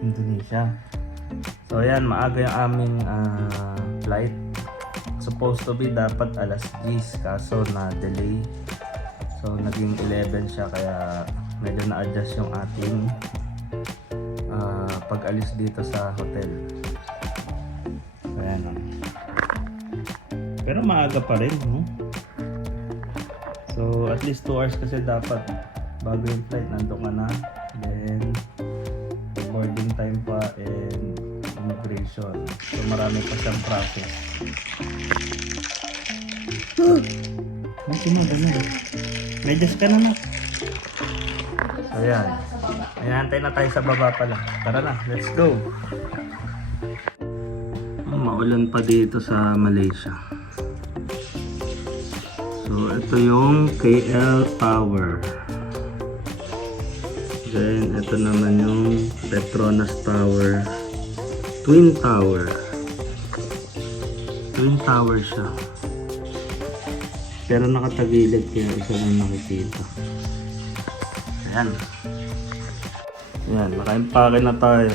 Indonesia. So ayan, maaga yung aming flight. Supposed to be dapat alas 10 kaso na delay. So naging 11 siya kaya medyo na-adjust yung ating pag-alis dito sa hotel. So ayan o. Pero maaga pa rin, no? So at least 2 hours kasi dapat bago yung flight nandun ka na. Then boarding time pa and immigration. So marami pa siyang process. Medyas ka na na. So ayan. Ayantay na tayo sa baba pala. Tara na, let's go. Maulan pa dito sa Malaysia. So ito yung KL Tower. Then ito naman yung Petronas Tower. Twin Tower. Twin Tower siya. Pero nakatagilid kaya isa lang nakikita. Ayan. Ayan, naka-impake na tayo.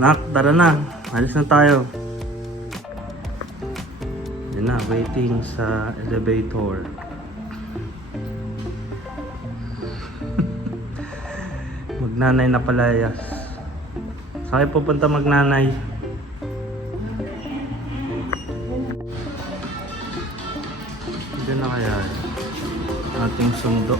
Nak, tara na. Alis na tayo. Ayan na, waiting sa elevator. Magnanay na palayas. Saan kayo pupunta magnanay? Diyan na kaya ating sundo.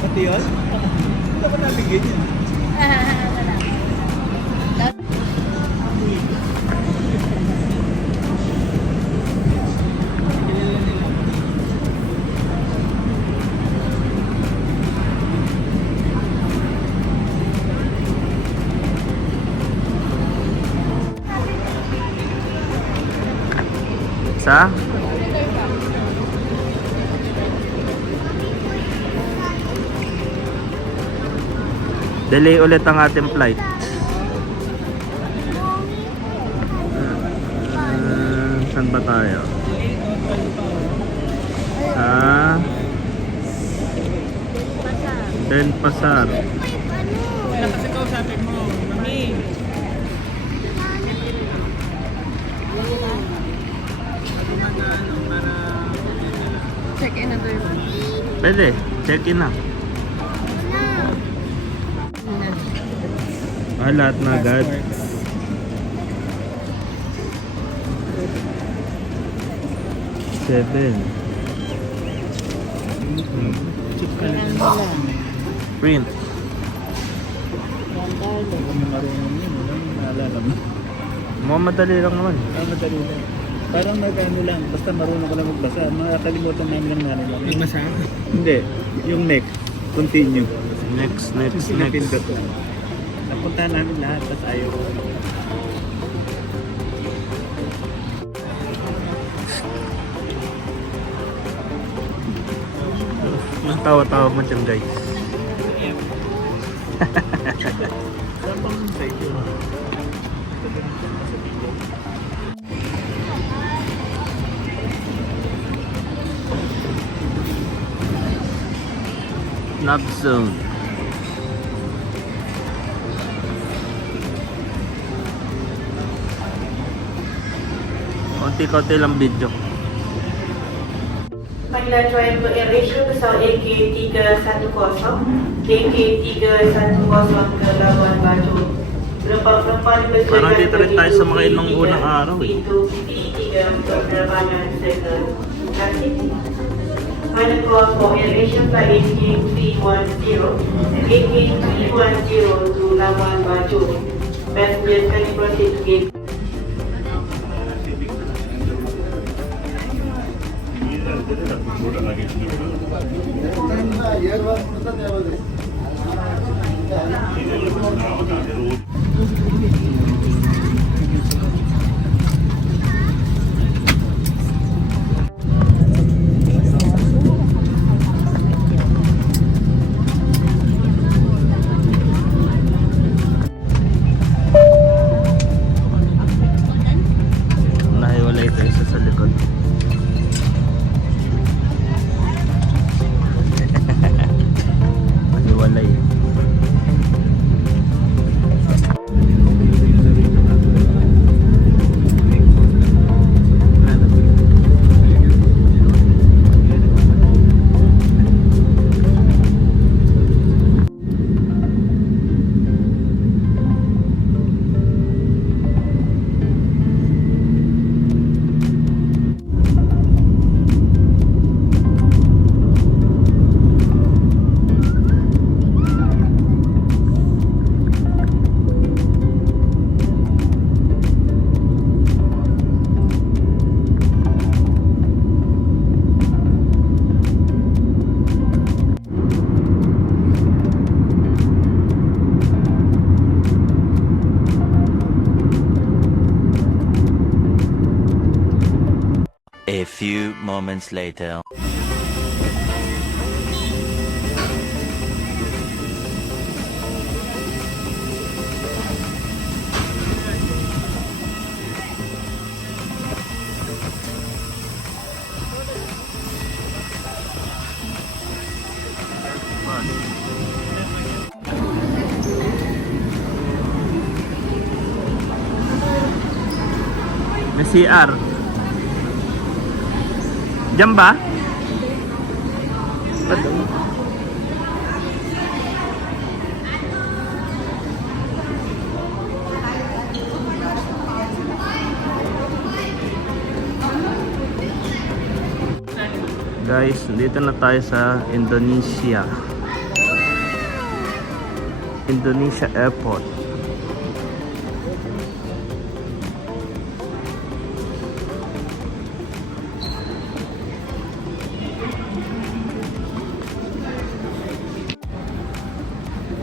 Pati yun? Hindi ko nabigyan yun. Sa? Delay ulit ang ating flight. Saan ba tayo? Sa Denpasar. Wala kasi kausapin mo, mami. Check in na doon. Pwede, check in na. Lahat na agad. Seven. Chip ka lang lang. Print. Kung marunong yun, naalala mo. Madali lang naman. Madali lang. Parang nag-ano lang, basta marunong ka lang magbasa. Makakalimutan namin lang namin. Yung basa? Hindi. Yung next. Continue. Next. Pinapindot lang. Napuntahan namin lahat, tapos ayaw ko. Natawa-tawa mo dyan guys. Saan pang sa iyo? Knob zone. Konti-konti lang video. Manila Triangle AirAsia pesawat AK310, AK310 ke Labuan Bajo. Penumpang-penumpang dipersilakan Parang dito rin tayo sa mga inong unang araw eh. Pintu PT3 untuk penerbangan serta. Terima kasih. Final call for AirAsia flight AK310, AK310 to Labuan Bajo. Passengers can proceed to gate. few moments later. May CR. Diyan ba? Guys, dito na tayo sa Indonesia. Indonesia Airport.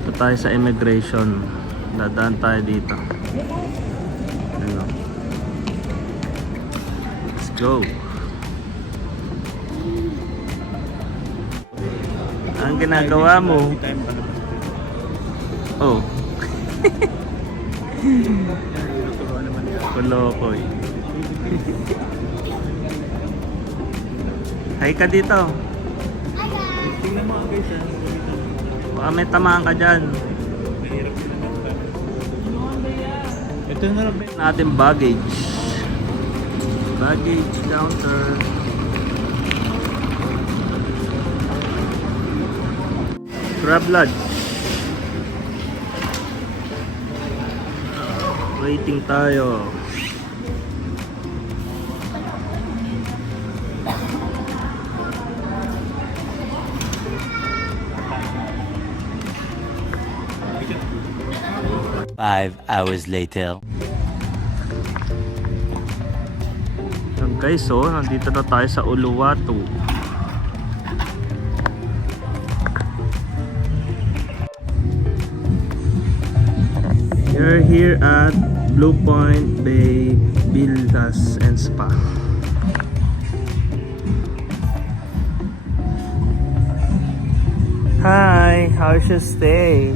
Ito tayo sa immigration. Dadaan tayo dito. Ano? Let's go. Ang ginagawa mo? Oh. Kulokoy. Hi ka dito. Tingnan mo guys ha. Baka may tamaan ka dyan. Mahirap sila magpa. Ito na lang. Natin baggage. Baggage counter. Grab lunch. Waiting tayo. Five hours later. Yan guys, oh, nandito na tayo sa Uluwatu. We're here at Blue Point Bay Villas and Spa. Hi, how's your stay?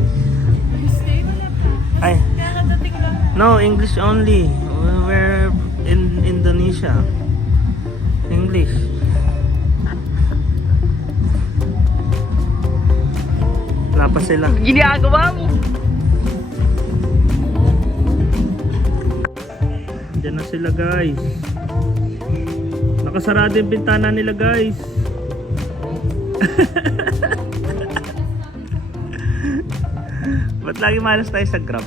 Stay wala pa. Ay, Kakadating lang. no, English only. We're in Indonesia. English. Wala pa sila. Ginagawa mo. Diyan na sila guys. Nakasarado yung bintana nila guys. Ba't lagi malas tayo sa Grab?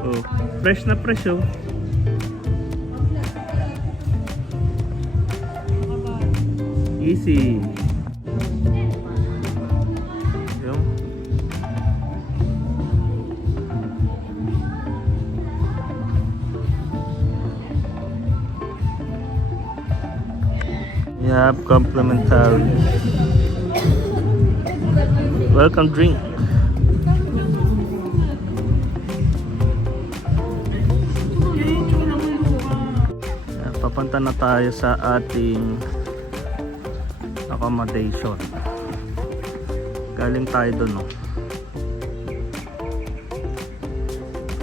Oh, fresh na fresh oh. Easy. Yung. We have complimentary welcome drink. Papunta na tayo sa ating accommodation. Galing tayo doon, no?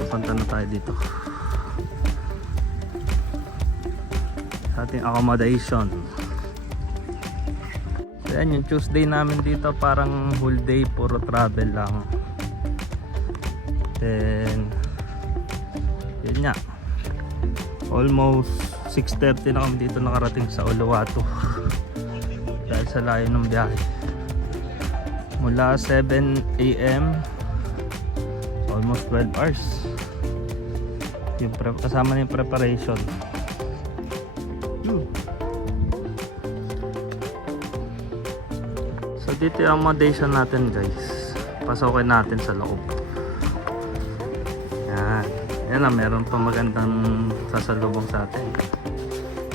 Papunta na tayo dito sa ating accommodation. So yan, yung Tuesday namin dito parang whole day puro travel lang. Then yun nga, almost 6:30 na kami dito nakarating sa Uluwatu dahil sa layo ng biyahe mula 7 AM almost 12 hours yung kasama na yung preparation. So dito yung accommodation natin guys, pasokin natin sa loob. Yan, yan na, meron pa magandang sasalubong sa atin.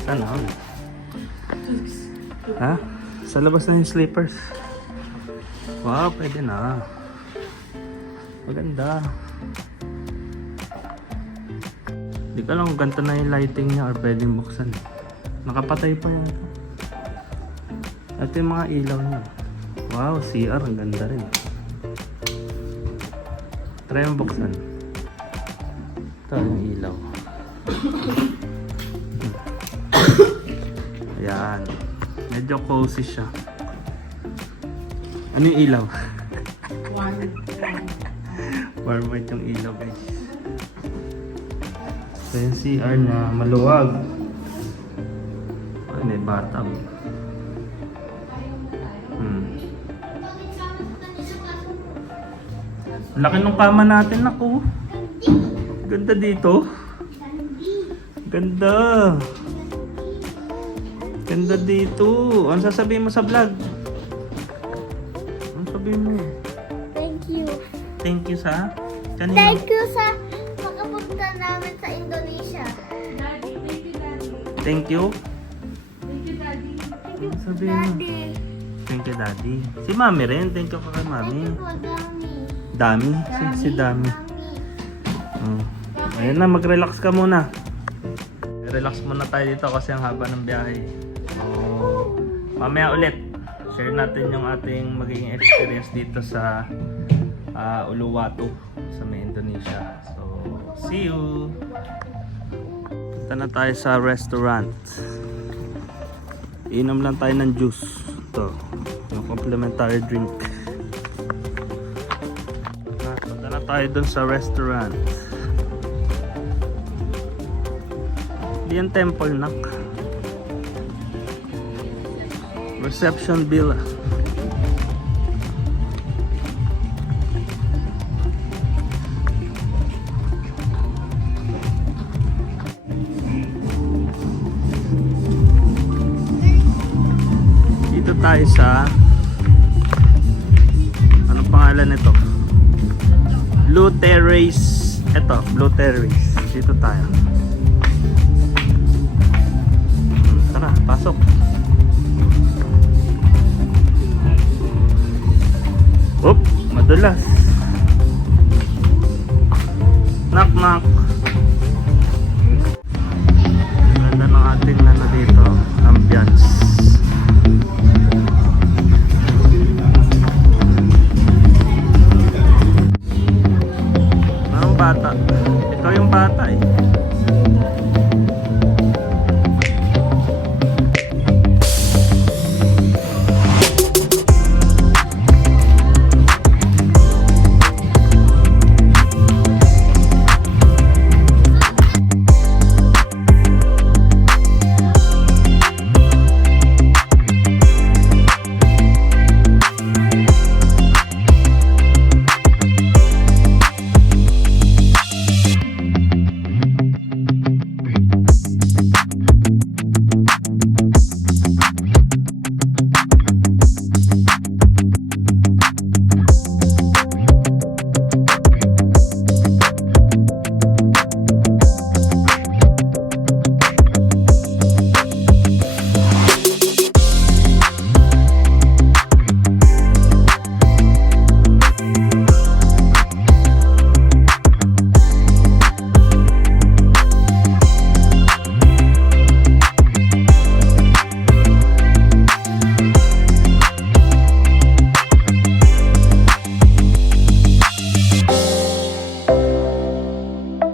Ano? Ha? Sa labas na yung slippers. Wow, pwede na. Maganda. Hindi ka lang kung ganito na yung lighting niya or pwedeng buksan. Nakapatay pa yan. Ito yung mga ilaw niya. Wow, CR. Ang ganda rin. Try mo buksan. Ito yung ilaw. Ayan. Medyo cozy siya. Ano yung ilaw? Warm white yung ilaw, guys. So yung CR na maluwag. Ay, may bathtub. Laki ng kama natin, ako. Ganda dito. Ganda. Ganda dito. Ano sasabihin mo sa vlog? Ano sabihin mo? Thank you. Thank you sa? Kanino? Thank you sa makapunta namin sa Indonesia. Daddy, thank you, Daddy. Thank you? Thank you, Daddy. Ano sabihin mo? Daddy. Thank you, Daddy. Si Mami rin. Thank you kay Thank Mami. you po, Dami. Dami? Si Dami. Dami. Oh. Ayan na, mag-relax ka muna. Relax muna tayo dito kasi ang haba ng biyahe. So, mamaya ulit, share natin yung ating magiging experience dito sa Uluwatu sa may Indonesia. So, see you! Punta na tayo sa restaurant. Inom lang tayo ng juice. Ito, yung complimentary drink. Punta na tayo dun sa restaurant. Hindi yung temple, nak. Reception villa. Dito tayo sa anong pangalan nito? Blue Terrace. Ito, Blue Terrace. Dito tayo. Tara, pasok. Oop, madulas. Knock knock. Ganda ng ating ano dito, ambience. Anong bata? Ikaw yung bata eh.